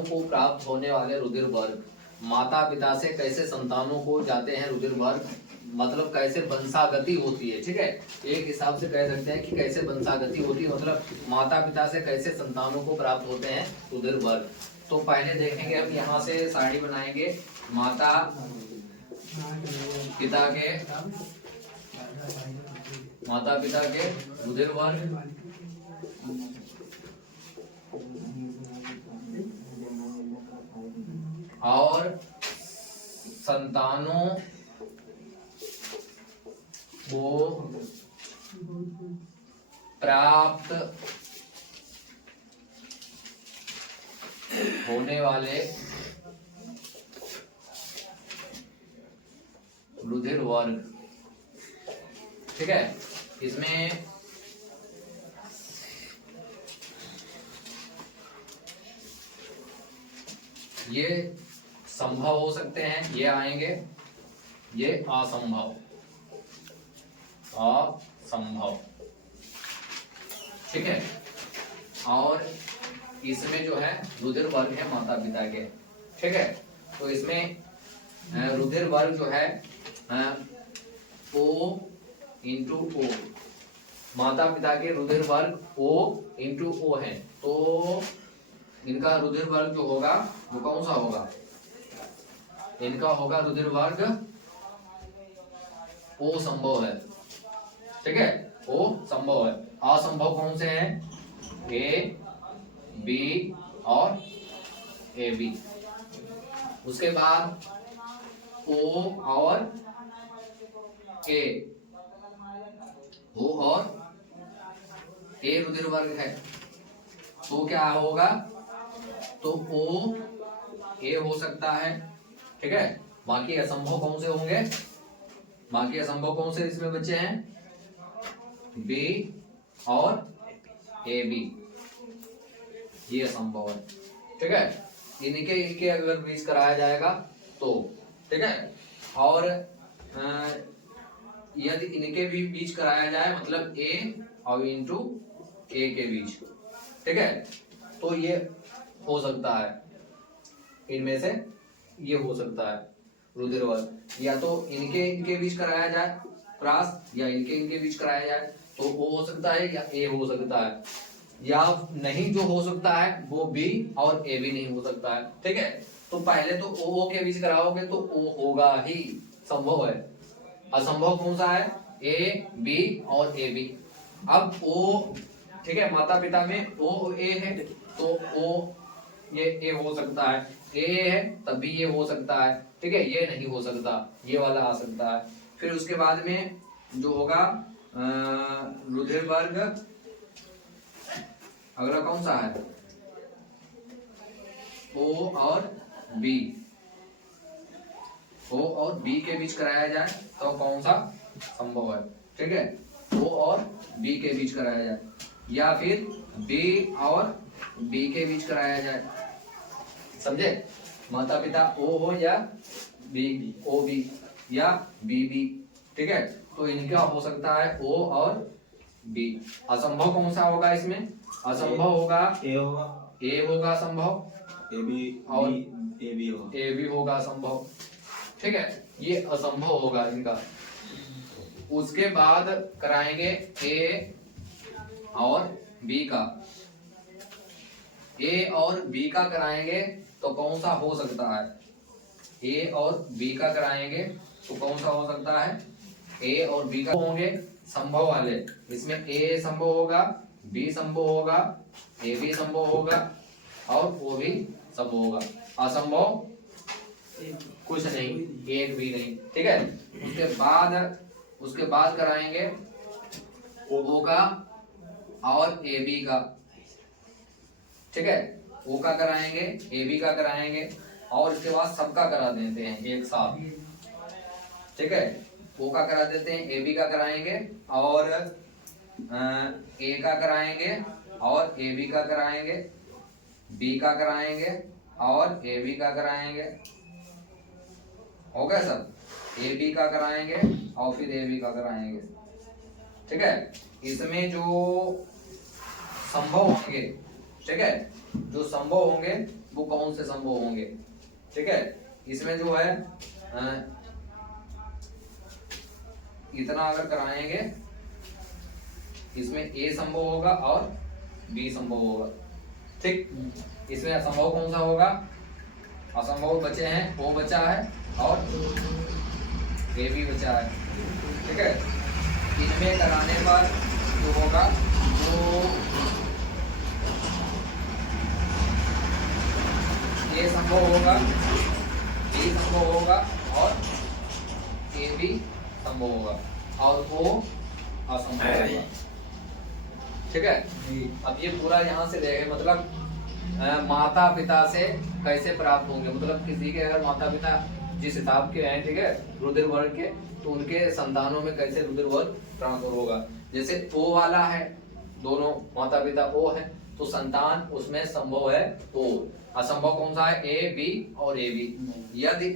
संतानों को प्राप्त होने वाले रुधिर वर्ग, माता पिता से कैसे संतानों को जाते हैं रुधिर वर्ग, मतलब कैसे वंशागति होती है। ठीक है, एक हिसाब से कह सकते हैं कि कैसे वंशागति होती है, मतलब माता पिता से कैसे संतानों को प्राप्त होते हैं रुधिर वर्ग। तो पहले देखेंगे हम यहाँ से सारणी बनाएंगे, माता पिता के रुधिर वर्ग और संतानों को प्राप्त होने वाले रुधिर वर्ग। ठीक है, इसमें ये संभव हो सकते हैं, ये आएंगे, ये असंभव। ठीक है, और इसमें जो है रुधिर वर्ग है माता पिता के। ठीक है, तो इसमें रुधिर वर्ग जो है O इंटू O, माता पिता के रुधिर वर्ग O इंटू O है, तो इनका रुधिर वर्ग जो होगा वो कौन सा होगा, इनका होगा रुधिर वर्ग O संभव है। ठीक है, O संभव है। असंभव कौन से हैं, A, B और AB। उसके बाद O और A, O और A रुधिर वर्ग है, तो क्या होगा, तो O A हो सकता है। ठीक है, बाकी असंभव कौन से होंगे, बाकी असंभव कौन से इसमें बचे हैं, B और AB, ये असंभव है। ठीक है, इनके अगर बीच कराया जाएगा तो। ठीक है, और यदि इनके भी बीच कराया जाए, मतलब A और इंटू A के बीच। ठीक है, तो ये हो सकता है, इनमें से ये हो सकता है रुधिर वर्ग, या तो इनके बीच कराया जाए क्रॉस, या इनके बीच कराया जाए तो O हो सकता है या A हो सकता है, या नहीं जो हो सकता है वो B और A भी नहीं हो सकता है। ठीक है, तो पहले तो O के बीच कराओगे तो O होगा ही, संभव है। असंभव कौन सा है, A, B और AB। अब O, ठीक है, माता पिता में O A है, तो O ये A हो सकता है, A है तब भी ये हो सकता है। ठीक है, ये नहीं हो सकता, ये वाला आ सकता है। फिर उसके बाद में जो होगा रुधिर वर्ग अगला कौन सा है, O और B, O और B के बीच कराया जाए तो कौन सा संभव है। ठीक है, O और B के बीच कराया जाए, या फिर B और B के बीच कराया जाए। समझे, माता पिता O हो या B, O B या B B। ठीक है, तो इनका हो सकता है O और B। असंभव कौन सा होगा इसमें, असंभव होगा A होगा संभव, और A B होगा संभव। ठीक है, ये असंभव होगा इनका। उसके बाद कराएंगे A और B का, A और B का कराएंगे तो कौन सा हो सकता है, A और B का कराएंगे तो कौन सा हो सकता है, A और B का होंगे संभव वाले। इसमें A संभव होगा, B संभव होगा, A भी संभव होगा और O भी संभव होगा। असंभव कुछ नहीं, एक भी नहीं। ठीक है, उसके बाद कराएंगे O का और AB का। ठीक है, O का कराएंगे, AB का कराएंगे, और इसके बाद सबका करा देते हैं एक साथ। ठीक है, O का करा देते हैं, AB का कराएंगे, और A का कराएंगे, और AB का कराएंगे, B का कराएंगे, और AB का कराएंगे। हो गया सब, AB का कराएंगे और फिर AB का कराएंगे। ठीक है, इसमें जो संभव होंगे, ठीक है, जो संभव होंगे वो कौन से संभव होंगे। ठीक है, इसमें जो है इतना अगर कराएंगे, इसमें ए संभव होगा और बी संभव होगा। ठीक, इसमें असंभव कौन सा होगा, असंभव बचे हैं, ओ बचा है और ए भी बचा है। ठीक है, इनमें कराने पर जो होगा वो ए संभव होगा, बी संभव होगा और ए भी संभव होगा और ओ असंभव होगा। ठीक है, अब ये पूरा यहाँ से देखें, मतलब माता पिता से कैसे प्राप्त होंगे, मतलब किसी के अगर माता पिता जिस हिसाब के हैं, ठीक है, रुधिर वर्ग के, तो उनके संतानों में कैसे रुधिर वर्ग ट्रांसफर होगा। जैसे ओ वाला है, दोनों माता पिता ओ है, तो संतान उसमें संभव है ओ। असंभव कौन सा है, ए बी और ए बी। यदि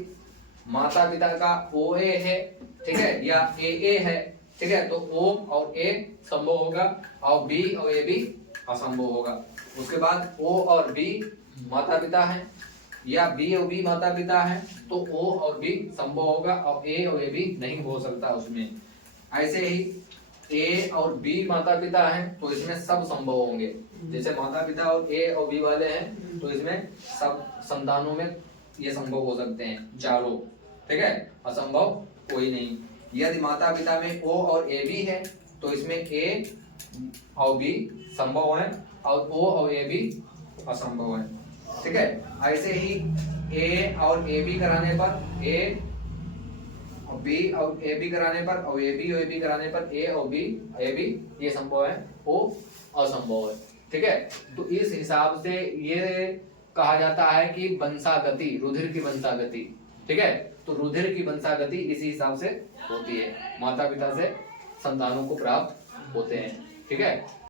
माता पिता का ओ ए है, ठीक है, या ए ए है, ठीक है, तो ओ और ए संभव होगा और बी और ए बी असंभव होगा। उसके बाद ओ और बी माता पिता हैं या बी और बी माता पिता हैं, तो ओ और बी संभव होगा और ए और ए बी नहीं हो सकता उसमें। ऐसे ही ए और बी माता पिता हैं, तो इसमें सब संभव होंगे। जैसे माता पिता और ए और बी वाले हैं, तो इसमें सब संतानों में ये संभव हो सकते हैं चारों। ठीक है, असंभव कोई नहीं। यदि माता पिता में ओ और ए बी है, तो इसमें ए और बी संभव है और ओ और ए बी असंभव है। ठीक है, ऐसे ही ए और ए बी कराने पर ए और बी और ए बी कराने पर और ए बी कराने पर ए और बी ए बी ये संभव है, ओ असंभव है। ठीक है, तो इस हिसाब से ये कहा जाता है कि वंशागति, रुधिर की वंशागति। ठीक है, तो रुधिर की वंशागति इसी हिसाब से होती है, माता पिता से संतानों को प्राप्त होते हैं। ठीक है।